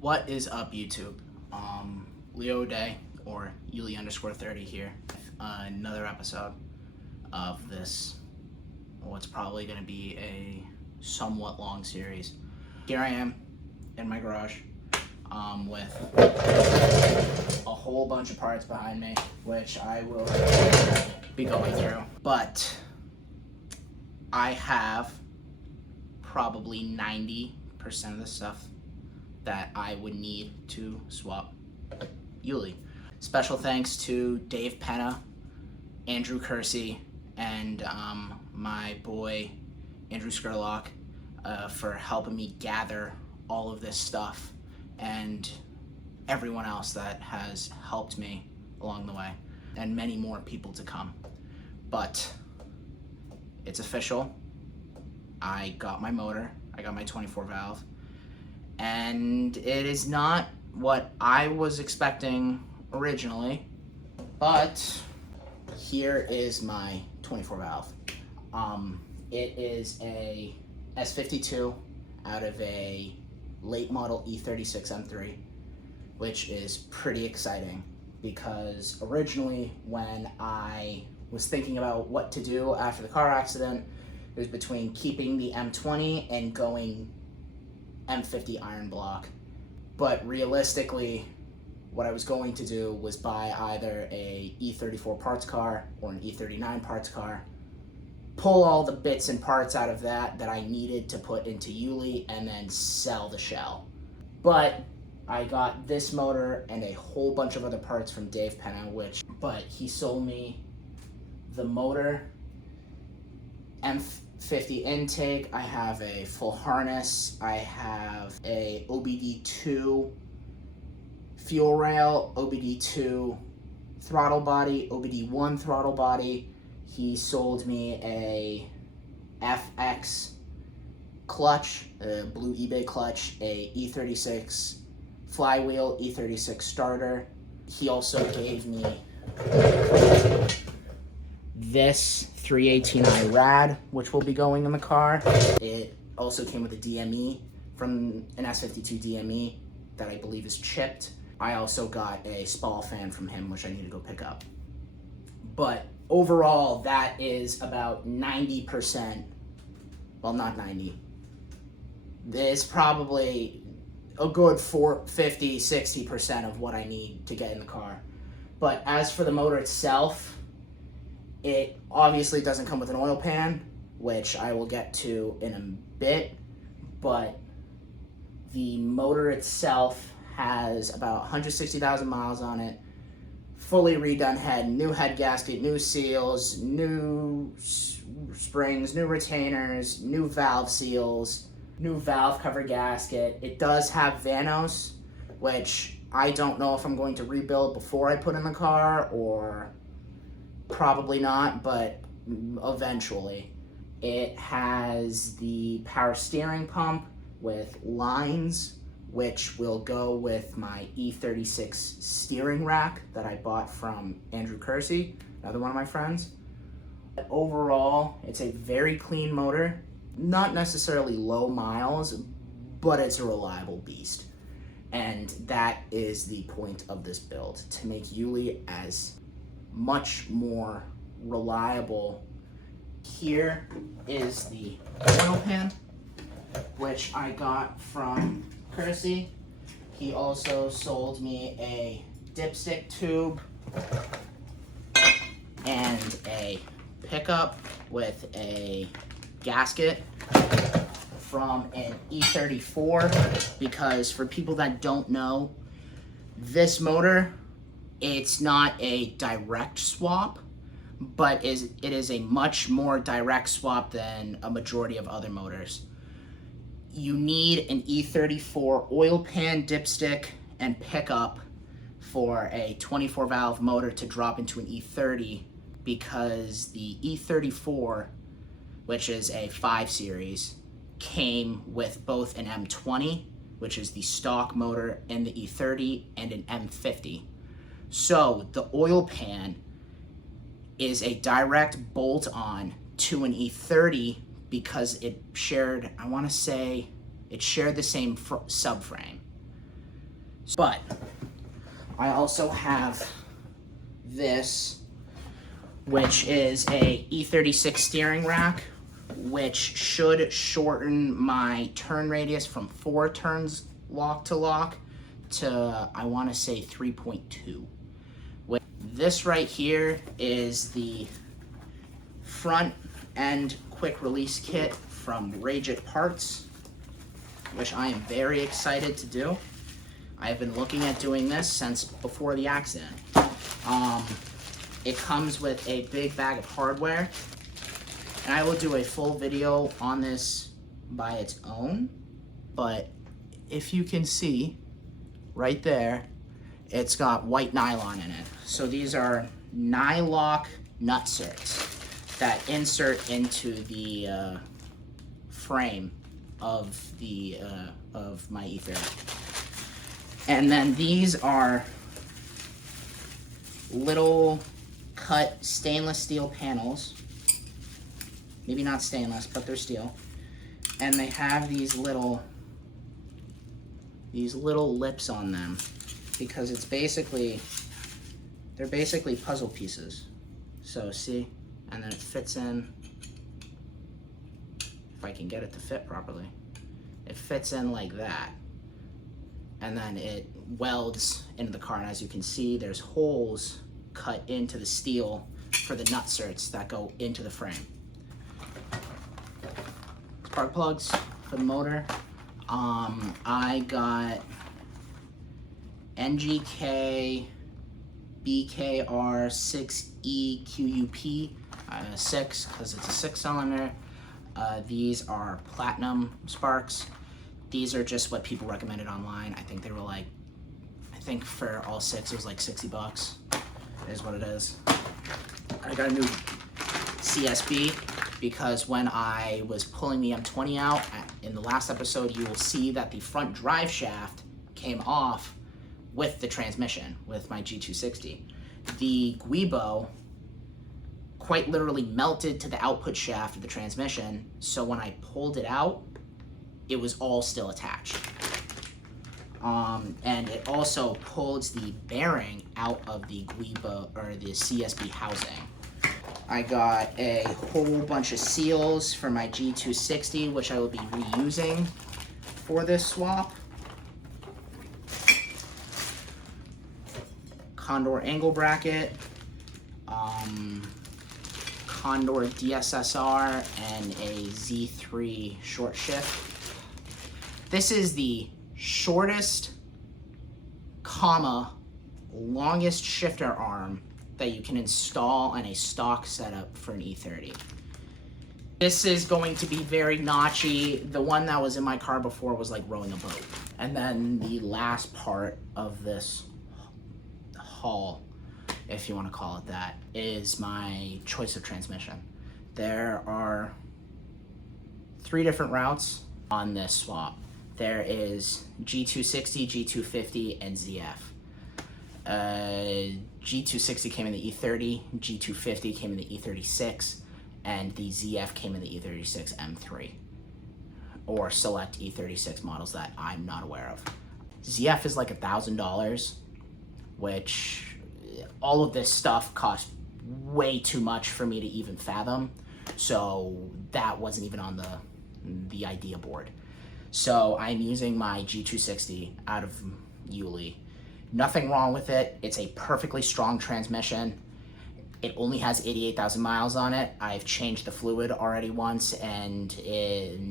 What is up, YouTube? Leo Day, or Yuli_30 here. Another episode of this, what's probably going to be a somewhat long series. Here I am in my garage with a whole bunch of parts behind me, which I will be going through. But I have probably 90% of the stuff that I would need to swap Yuli. Special thanks to Dave Penna, Andrew Kersey, and my boy Andrew Skurlock for helping me gather all of this stuff, and everyone else that has helped me along the way, and many more people to come. But it's official. I got my motor, I got my 24 valve, and it is not what I was expecting originally, but here is my 24 valve. It is a S52 out of a late model E36 M3, which is pretty exciting because originally when I was thinking about what to do after the car accident, it was between keeping the M20 and going M50 iron block. But realistically, what I was going to do was buy either a E34 parts car or an E39 parts car, pull all the bits and parts out of that I needed to put into Yuli, and then sell the shell. But I got this motor and a whole bunch of other parts from Dave Penna, but he sold me the motor, M50 intake, I have a full harness, I have a OBD2 fuel rail, OBD2 throttle body, OBD1 throttle body. He sold me a FX clutch, a blue eBay clutch, a E36 flywheel, E36 starter. He also gave me this 318i rad, which will be going in the car. It also came with a DME from an S52 DME that I believe is chipped. I also got a Spall fan from him, which I need to go pick up. But overall, that is about 90%, well, not 90. It's probably a good 50, 60% of what I need to get in the car. But as for the motor itself, it obviously doesn't come with an oil pan, which I will get to in a bit, but the motor itself has about 160,000 miles on it, fully redone head, new head gasket, new seals, new springs, new retainers, new valve seals, new valve cover gasket. It does have Vanos, which I don't know if I'm going to rebuild before I put in the car, or probably not, but eventually. It has the power steering pump with lines, which will go with my E36 steering rack that I bought from Andrew Kersey, another one of my friends. Overall, it's a very clean motor, not necessarily low miles, but it's a reliable beast. And that is the point of this build, to make Yuli as much more reliable. Here is the oil pan, which I got from Kersey. He also sold me a dipstick tube and a pickup with a gasket from an E34, because for people that don't know, this motor, it's not a direct swap, but it is a much more direct swap than a majority of other motors. You need an E34 oil pan, dipstick, and pickup for a 24 valve motor to drop into an E30, because the E34, which is a 5 series, came with both an M20, which is the stock motor, and the E30, and an M50. So the oil pan is a direct bolt-on to an E30 because it shared, I want to say, it shared the same subframe. But I also have this, which is a E36 steering rack, which should shorten my turn radius from 4 turns lock to lock to, I want to say, 3.2. This right here is the front end quick release kit from Rage It Parts, which I am very excited to do. I've been looking at doing this since before the accident. It comes with a big bag of hardware, and I will do a full video on this by its own, but if you can see right there, it's got white nylon in it. So these are Nylock nutserts that insert into the frame of my E30. And then these are little cut stainless steel panels. Maybe not stainless, but they're steel. And they have these little lips on them, because it's basically, they're basically puzzle pieces. So see, and then it fits in, if I can get it to fit properly. It fits in like that. And then it welds into the car, and as you can see, there's holes cut into the steel for the nutserts that go into the frame. Spark plugs for the motor. I got NGK BKR 6E QUP 6, because it's a 6-cylinder. These are platinum sparks. These are just what people recommended online. I think they were like, I think for all 6 it was like 60 bucks. It is what it is. I got a new CSB because when I was pulling the M20 out in the last episode, you will see that the front drive shaft came off with the transmission with my G260. The Guibo quite literally melted to the output shaft of the transmission, so when I pulled it out, it was all still attached. And it also pulls the bearing out of the Guibo, or the CSB housing. I got a whole bunch of seals for my G260, which I will be reusing for this swap. Condor angle bracket, Condor DSSR, and a Z3 short shift. This is the shortest, longest shifter arm that you can install on a stock setup for an E30. This is going to be very notchy. The one that was in my car before was like rowing a boat. And then the last part of this haul, if you want to call it that, is my choice of transmission. There are 3 different routes on this swap. There is G260, G250, and ZF. G260 came in the E30, G250 came in the E36, and the ZF came in the E36 M3, or select E36 models that I'm not aware of. ZF is like $1,000, which all of this stuff cost way too much for me to even fathom, so that wasn't even on the idea board. So I'm using my G260 out of Yuli. Nothing wrong with it. It's a perfectly strong transmission. It only has 88,000 miles on it. I've changed the fluid already once, and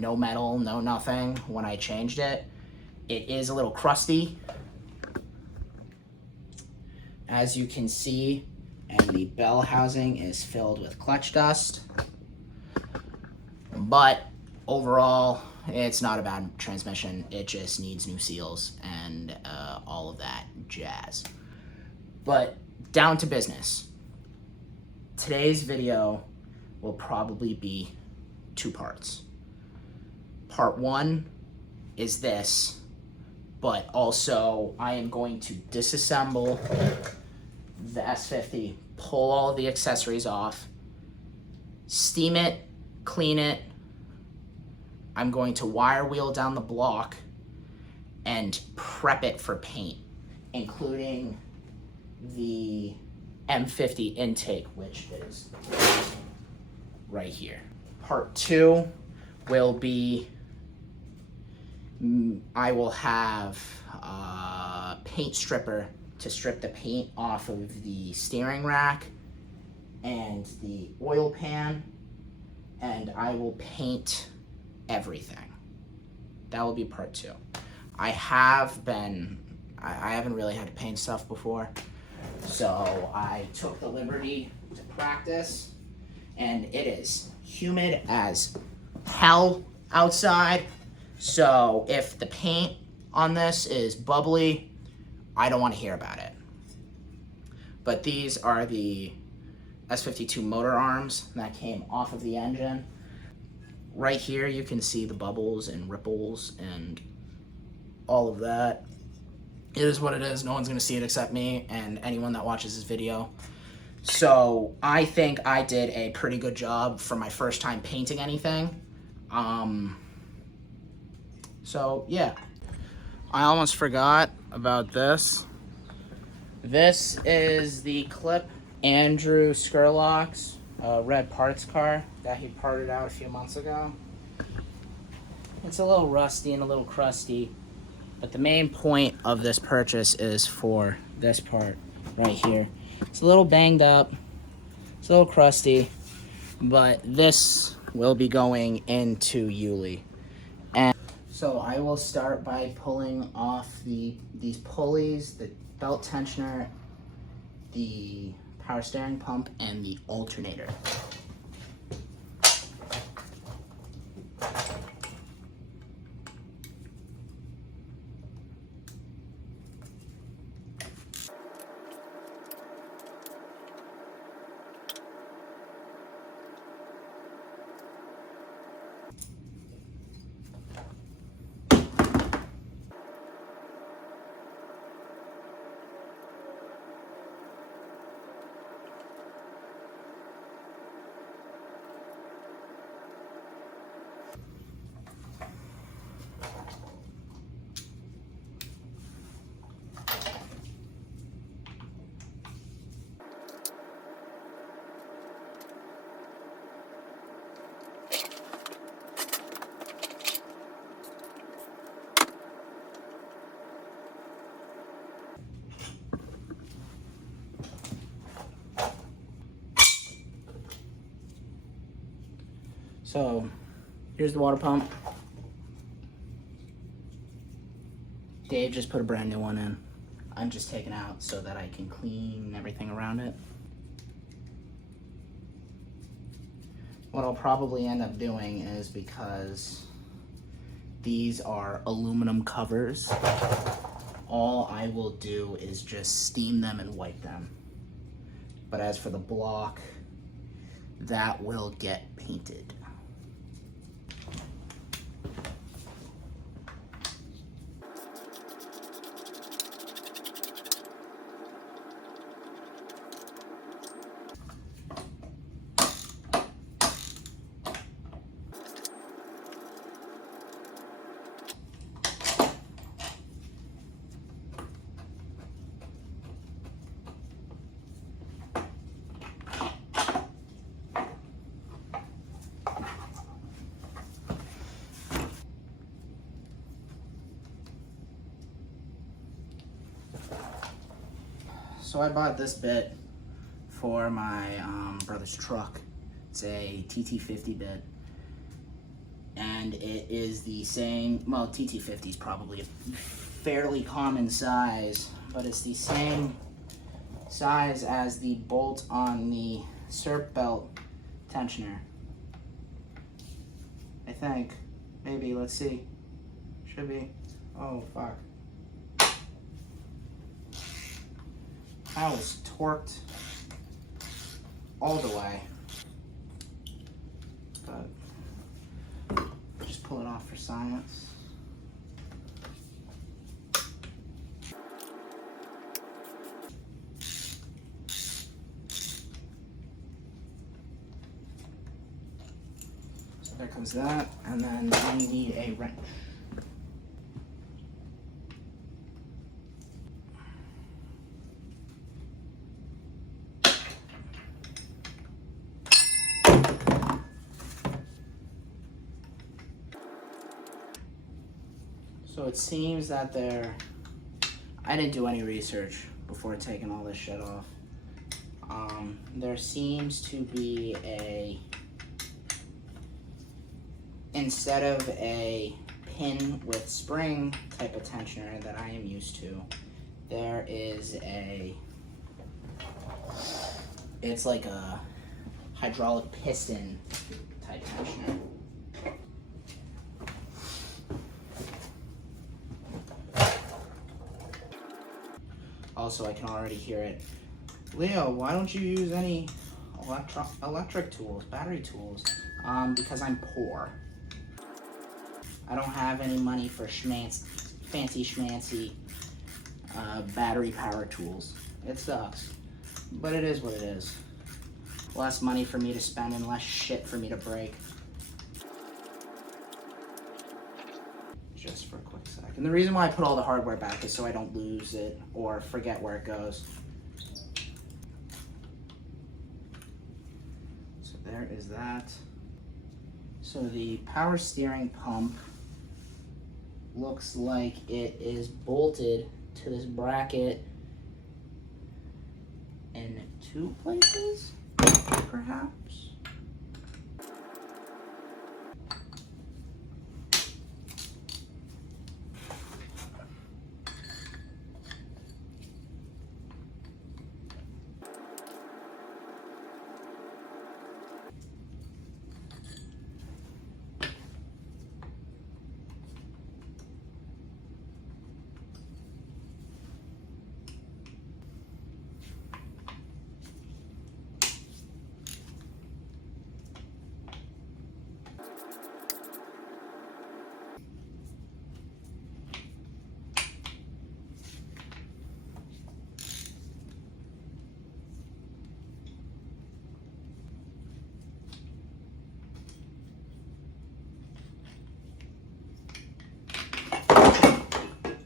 no metal, no nothing when I changed it. It is a little crusty, as you can see, and the bell housing is filled with clutch dust. But overall, it's not a bad transmission. It just needs new seals and all of that jazz. But down to business. Today's video will probably be 2 parts. Part 1 is this, but also I am going to disassemble the S50, pull all of the accessories off, steam it, clean it. I'm going to wire wheel down the block, and prep it for paint, including the M50 intake, which is right here. Part 2 will be, I will have a paint stripper to strip the paint off of the steering rack and the oil pan, and I will paint everything. That will be part 2. I haven't really had to paint stuff before, so I took the liberty to practice, and it is humid as hell outside, so if the paint on this is bubbly, I don't want to hear about it. But these are the S52 motor arms that came off of the engine. Right here you can see the bubbles and ripples and all of that. It is what it is. No one's going to see it except me and anyone that watches this video. So I think I did a pretty good job for my first time painting anything. So yeah. I almost forgot about this. This is the clip Andrew Skurlock's red parts car that he parted out a few months ago. It's a little rusty and a little crusty, but the main point of this purchase is for this part right here. It's a little banged up, it's a little crusty, but this will be going into Yuli. And so I will start by pulling off these pulleys, the belt tensioner, the power steering pump, and the alternator. So here's the water pump. Dave just put a brand new one in. I'm just taking out so that I can clean everything around it. What I'll probably end up doing is, because these are aluminum covers, all I will do is just steam them and wipe them. But as for the block, that will get painted. So I bought this bit for my brother's truck. It's a TT50 bit, and it is the same, well, TT50 is probably a fairly common size, but it's the same size as the bolt on the SERP belt tensioner. I think. Maybe, let's see. Should be. Oh, fuck. I was torqued all the way, but just pull it off for science. So there comes that, and then we need a wrench. So it seems that I didn't do any research before taking all this shit off. There seems to be instead of a pin with spring type of tensioner that I am used to, there is it's like a hydraulic piston type tensioner. Also, I can already hear it. Leo, why don't you use any electric tools, battery tools? Because I'm poor. I don't have any money for fancy schmancy battery power tools. It sucks, but it is what it is. Less money for me to spend and less shit for me to break. Just for a quick sec. And the reason why I put all the hardware back is so I don't lose it or forget where it goes. So there is that. So the power steering pump looks like it is bolted to this bracket in 2 places, perhaps.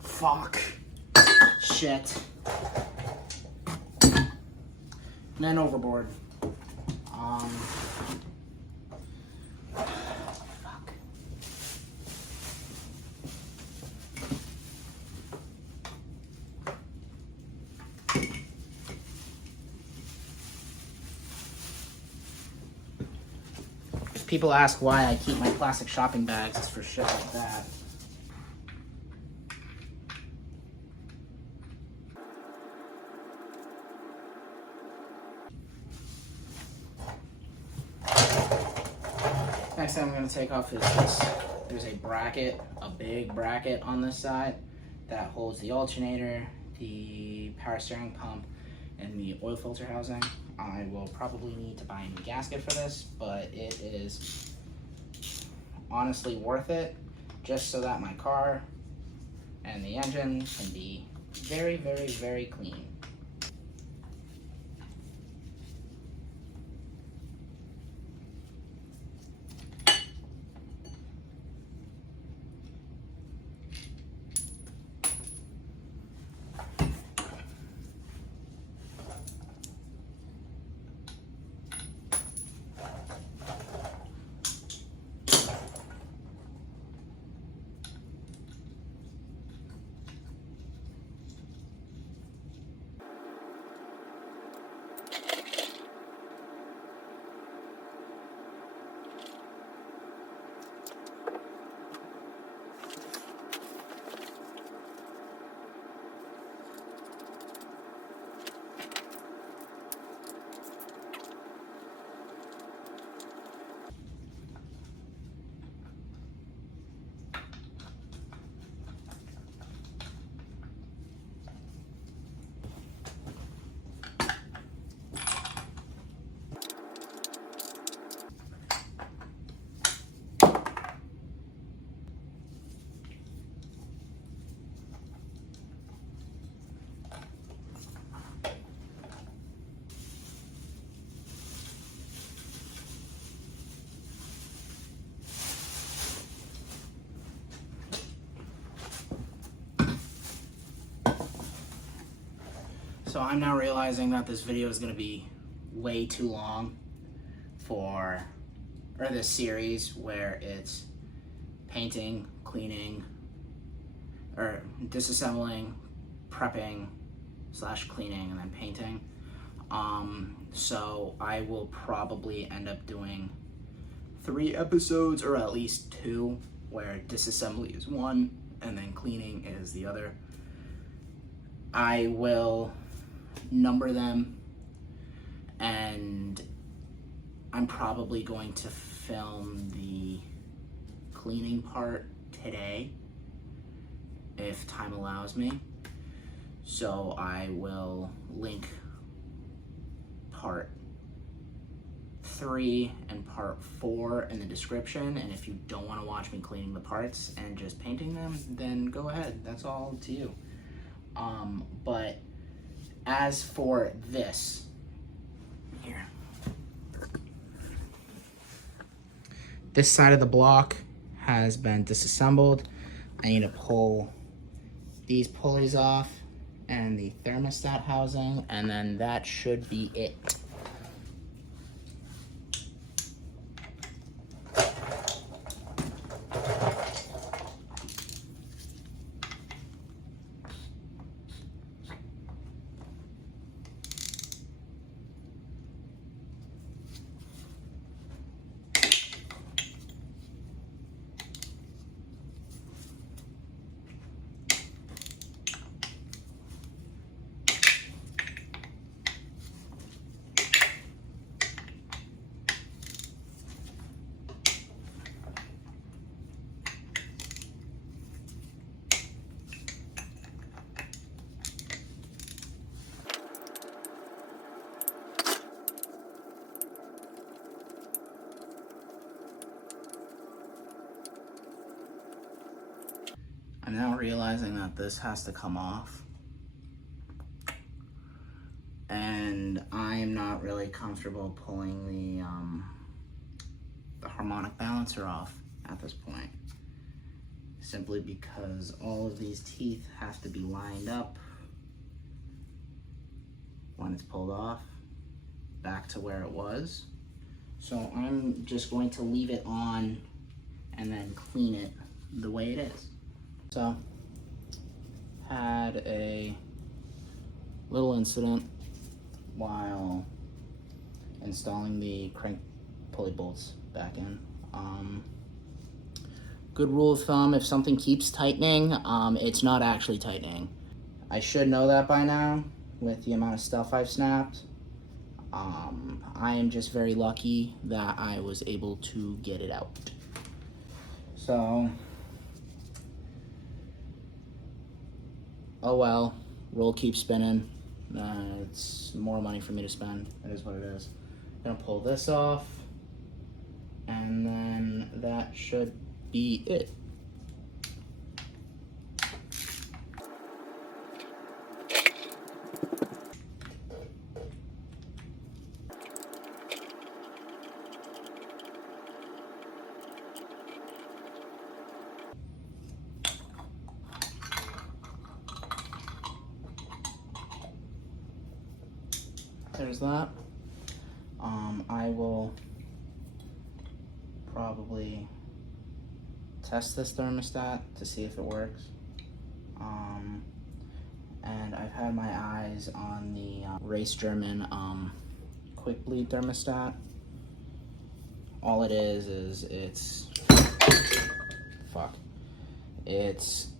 Fuck. Shit. And then overboard. Fuck. If people ask why I keep my plastic shopping bags, it's for shit like that. Next thing I'm going to take off is this. There's a bracket, a big bracket on this side that holds the alternator, the power steering pump, and the oil filter housing. I will probably need to buy a new gasket for this, but it is honestly worth it just so that my car and the engine can be very, very, very clean. So I'm now realizing that this video is going to be way too long or this series where it's painting, cleaning, or disassembling, prepping / cleaning, and then painting. So I will probably end up doing 3 episodes, or at least 2, where disassembly is one and then cleaning is the other. I will number them, and I'm probably going to film the cleaning part today if time allows me. So I will link part 3 and part 4 in the description, and if you don't want to watch me cleaning the parts and just painting them, then go ahead, that's all up to you. But as for this here, this side of the block has been disassembled. I need to pull these pulleys off and the thermostat housing, and then that should be it. I'm now realizing that this has to come off, and I am not really comfortable pulling the harmonic balancer off at this point, simply because all of these teeth have to be lined up when it's pulled off back to where it was. So I'm just going to leave it on and then clean it the way it is. So, had a little incident while installing the crank pulley bolts back in. Good rule of thumb, if something keeps tightening, it's not actually tightening. I should know that by now with the amount of stuff I've snapped. I am just very lucky that I was able to get it out. So, oh well, roll keeps spinning. It's more money for me to spend. It is what it is. I'm gonna pull this off, and then that should be it. There's that. I will probably test this thermostat to see if it works. And I've had my eyes on the Race German quick bleed thermostat. All it is it's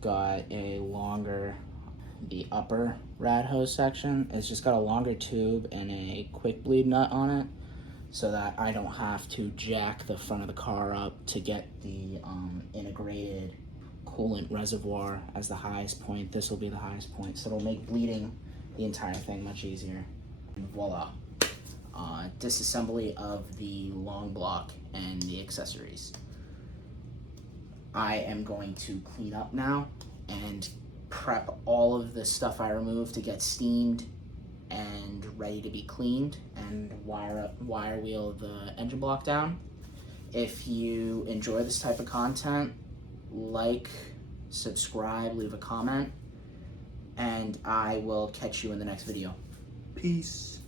got a longer, the upper rad hose section, it's just got a longer tube and a quick bleed nut on it, so that I don't have to jack the front of the car up to get the integrated coolant reservoir as the highest point. This will be the highest point, so it'll make bleeding the entire thing much easier. And voila. Disassembly of the long block and the accessories. I am going to clean up now and prep all of the stuff I removed to get steamed and ready to be cleaned, and wire wheel the engine block down. If you enjoy this type of content, like, subscribe, leave a comment, and I will catch you in the next video. Peace.